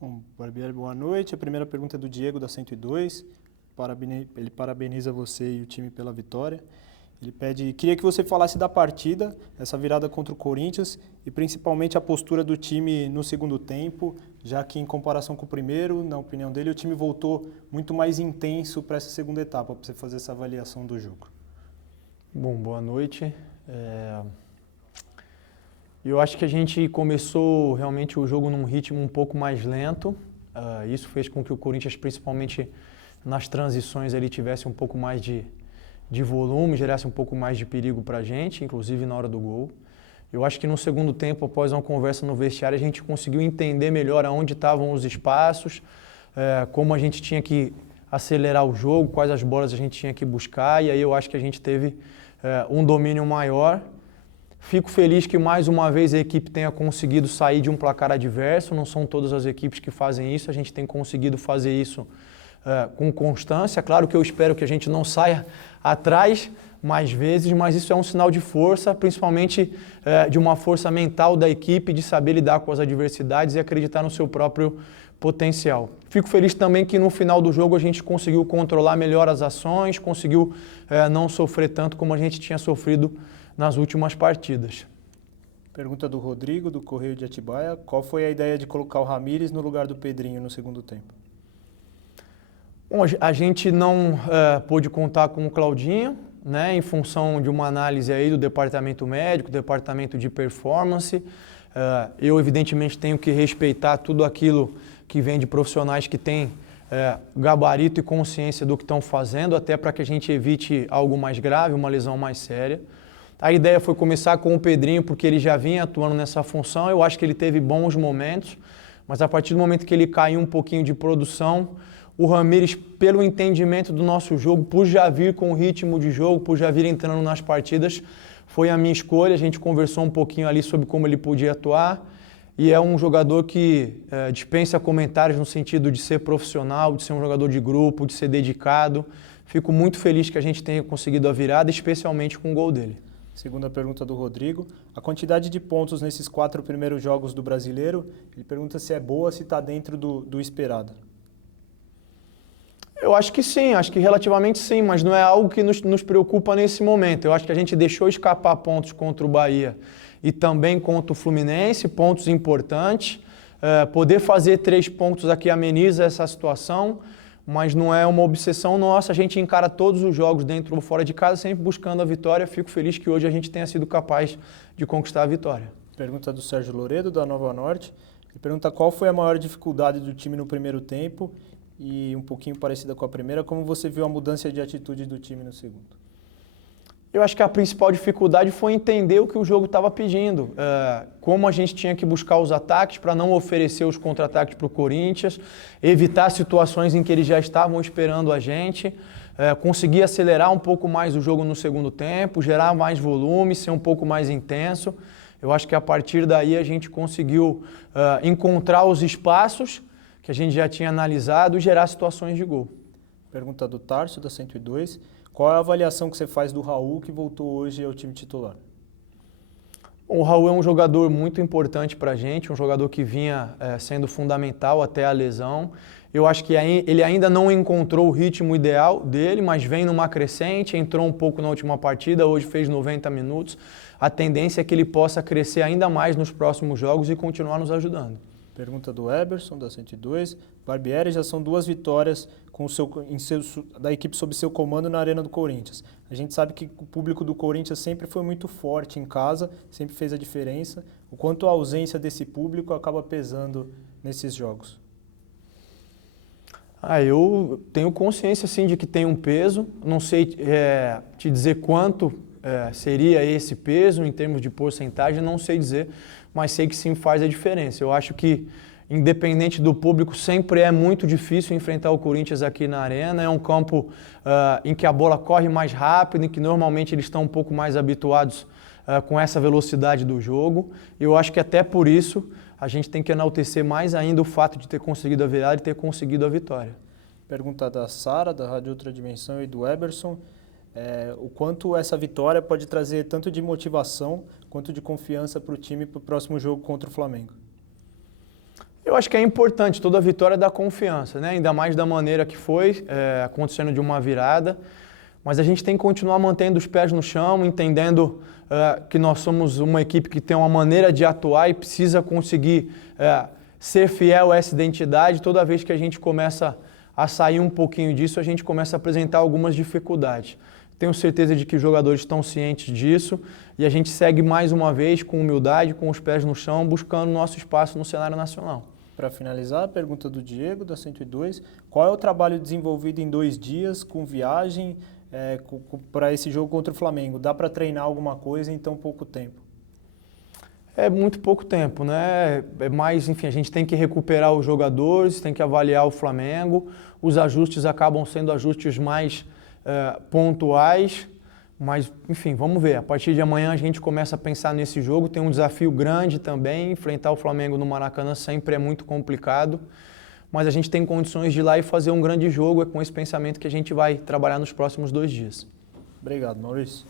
Bom, Barbieri, boa noite. A primeira pergunta é do Diego, da 102. Ele parabeniza você e o time pela vitória. Queria que você falasse da partida, essa virada contra o Corinthians e principalmente a postura do time no segundo tempo, já que em comparação com o primeiro, na opinião dele, o time voltou muito mais intenso para essa segunda etapa, para você fazer essa avaliação do jogo. Bom, boa noite. Eu acho que a gente começou realmente o jogo num ritmo um pouco mais lento. Isso fez com que o Corinthians, principalmente nas transições, ele tivesse um pouco mais de volume, gerasse um pouco mais de perigo para a gente, inclusive na hora do gol. Eu acho que no segundo tempo, após uma conversa no vestiário, a gente conseguiu entender melhor aonde estavam os espaços, como a gente tinha que acelerar o jogo, quais as bolas a gente tinha que buscar, e aí eu acho que a gente teve um domínio maior. Fico feliz que mais uma vez a equipe tenha conseguido sair de um placar adverso, não são todas as equipes que fazem isso, a gente tem conseguido fazer isso com constância. Claro que eu espero que a gente não saia atrás mais vezes, mas isso é um sinal de força, principalmente de uma força mental da equipe, de saber lidar com as adversidades e acreditar no seu próprio potencial. Fico feliz também que no final do jogo a gente conseguiu controlar melhor as ações, conseguiu não sofrer tanto como a gente tinha sofrido nas últimas partidas. Pergunta do Rodrigo, do Correio de Atibaia. Qual foi a ideia de colocar o Ramires no lugar do Pedrinho no segundo tempo? Bom, a gente não pôde contar com o Claudinho, né, em função de uma análise aí do departamento médico, departamento de performance. Eu, evidentemente, tenho que respeitar tudo aquilo que vem de profissionais que têm gabarito e consciência do que estão fazendo, até para que a gente evite algo mais grave, uma lesão mais séria. A ideia foi começar com o Pedrinho, porque ele já vinha atuando nessa função. Eu acho que ele teve bons momentos, mas a partir do momento que ele caiu um pouquinho de produção, o Ramires, pelo entendimento do nosso jogo, por já vir com o ritmo de jogo, por já vir entrando nas partidas, foi a minha escolha. A gente conversou um pouquinho ali sobre como ele podia atuar. E é um jogador que dispensa comentários no sentido de ser profissional, de ser um jogador de grupo, de ser dedicado. Fico muito feliz que a gente tenha conseguido a virada, especialmente com o gol dele. Segunda pergunta do Rodrigo. A quantidade de pontos nesses 4 primeiros jogos do Brasileiro, ele pergunta se é boa, se está dentro do esperado. Eu acho que sim, acho que relativamente sim, mas não é algo que nos preocupa nesse momento. Eu acho que a gente deixou escapar pontos contra o Bahia e também contra o Fluminense, pontos importantes. Poder fazer 3 pontos aqui ameniza essa situação, mas não é uma obsessão nossa. A gente encara todos os jogos dentro ou fora de casa, sempre buscando a vitória. Fico feliz que hoje a gente tenha sido capaz de conquistar a vitória. Pergunta do Sérgio Loredo, da Nova Norte. Ele pergunta qual foi a maior dificuldade do time no primeiro tempo e um pouquinho parecida com a primeira, como você viu a mudança de atitude do time no segundo? Eu acho que a principal dificuldade foi entender o que o jogo estava pedindo, como a gente tinha que buscar os ataques para não oferecer os contra-ataques para o Corinthians, evitar situações em que eles já estavam esperando a gente, conseguir acelerar um pouco mais o jogo no segundo tempo, gerar mais volume, ser um pouco mais intenso. Eu acho que a partir daí a gente conseguiu encontrar os espaços que a gente já tinha analisado e gerar situações de gol. Pergunta do Tarso, da 102. Qual é a avaliação que você faz do Raul, que voltou hoje ao time titular? O Raul é um jogador muito importante para a gente, um jogador que vinha sendo fundamental até a lesão. Eu acho que ele ainda não encontrou o ritmo ideal dele, mas vem numa crescente, entrou um pouco na última partida, hoje fez 90 minutos. A tendência é que ele possa crescer ainda mais nos próximos jogos e continuar nos ajudando. Pergunta do Eberson, da 102. Barbieri, já são 2 vitórias da equipe sob seu comando na Arena do Corinthians. A gente sabe que o público do Corinthians sempre foi muito forte em casa, sempre fez a diferença. O quanto a ausência desse público acaba pesando nesses jogos? Eu tenho consciência sim de que tem um peso. Não sei te dizer quanto seria esse peso em termos de porcentagem, não sei dizer, mas sei que sim faz a diferença. Eu acho que, independente do público, sempre é muito difícil enfrentar o Corinthians aqui na Arena. É um campo em que a bola corre mais rápido, em que normalmente eles estão um pouco mais habituados com essa velocidade do jogo. Eu acho que até por isso a gente tem que enaltecer mais ainda o fato de ter conseguido a virada e ter conseguido a vitória. Pergunta da Sara, da Rádio Outra Dimensão, e do Eberson. O quanto essa vitória pode trazer tanto de motivação quanto de confiança para o time para o próximo jogo contra o Flamengo? Eu acho que é importante, toda vitória dá confiança, né? Ainda mais da maneira que foi, acontecendo de uma virada. Mas a gente tem que continuar mantendo os pés no chão, entendendo que nós somos uma equipe que tem uma maneira de atuar e precisa conseguir ser fiel a essa identidade. Toda vez que a gente começa a sair um pouquinho disso, a gente começa a apresentar algumas dificuldades. Tenho certeza de que os jogadores estão cientes disso e a gente segue mais uma vez com humildade, com os pés no chão, buscando nosso espaço no cenário nacional. Para finalizar, a pergunta do Diego, da 102, qual é o trabalho desenvolvido em 2 dias, com viagem, para esse jogo contra o Flamengo? Dá para treinar alguma coisa em tão pouco tempo? É muito pouco tempo, né? É mais, enfim, a gente tem que recuperar os jogadores, tem que avaliar o Flamengo, os ajustes acabam sendo ajustes mais pontuais, mas, enfim, vamos ver. A partir de amanhã a gente começa a pensar nesse jogo, tem um desafio grande também, enfrentar o Flamengo no Maracanã sempre é muito complicado, mas a gente tem condições de ir lá e fazer um grande jogo, é com esse pensamento que a gente vai trabalhar nos próximos 2 dias. Obrigado, Maurício.